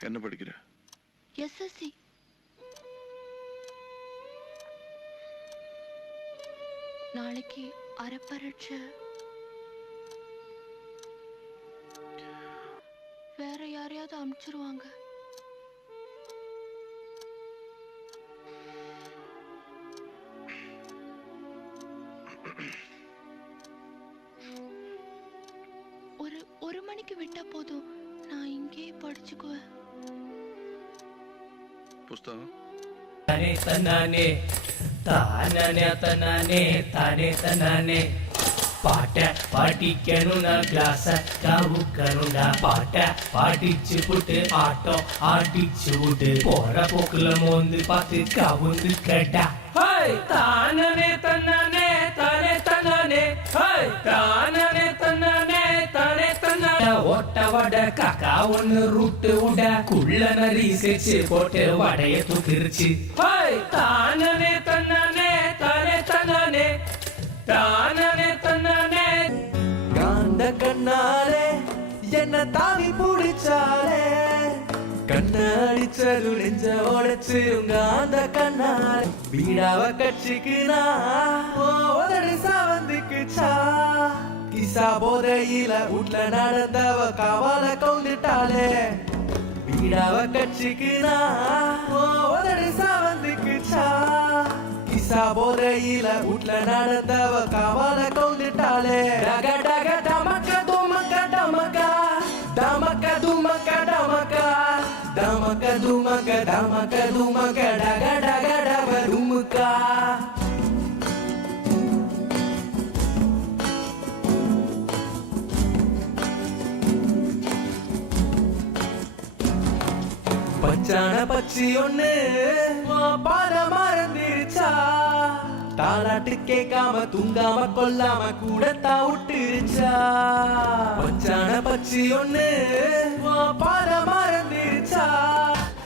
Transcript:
என்ன படிக்கிற? எஸ்எஸ்சி. நாளைக்கு அரைப்பரட்சை. வேற யாரையாவது அனுப்பிச்சிருவாங்க. ஒரு மணிக்கு விட்டா போதும், நான் இங்கேயே படிச்சுக்குவேன். புஸ்தகம் தானே தன்னானே தானே தன்னானே தானே தன்னானே பாட்ட பாட்டிக்கணும்னா கிளாஸ கவுக்கணும்டா பாட்ட பாட்டிச்சு புட்டு ஆட்டம் ஆட்டிச்சு விட்டு போற போக்குல மோந்து பார்த்து கவுந்து கேட்டா தானே தன்னானே தானே தன்னானே தானே தன்னானே தானே தன்னானே ஓட்ட வட காக்கா ஒண்ணு ரூட்டு உட குள்ள நரி செச்சு போட்டு வடைய தூக்கிருச்சு தானே தன்னானே தானே தன்னானே தானே தன்னானே காந்த கண்ணாலே என்ன தாவி பிடிச்சாலே கண்ணடிச்சது நெஞ்ச உடைச்சிருங்க அந்த கண்ணால் வீடாவ கட்சிக்குனா உதடி சாவந்துக்குச்சா கிசா போதையில வீட்ல நடந்தவ காவால கவுந்துட்டாளே வீடாவ கட்சிக்குனா உதடி சாவந்துக்குச்சா கிசா போதையில வீட்ல நடந்தவ காவால கவுந்துட்டாளே டக டக டமக்க துமக்க டமக்கா டமக்க துமக்க டமக்கா டமக்க துமக்க டமக்க துமக்க டக டக டக துமுக்கா பச்சான பச்சி ஒண்ணு பாத மறந்துருச்சா தாலாட்டு கேட்காம தூங்காம கொல்லாம கூட விட்டுருச்சா பச்சான பச்சி ஒண்ணு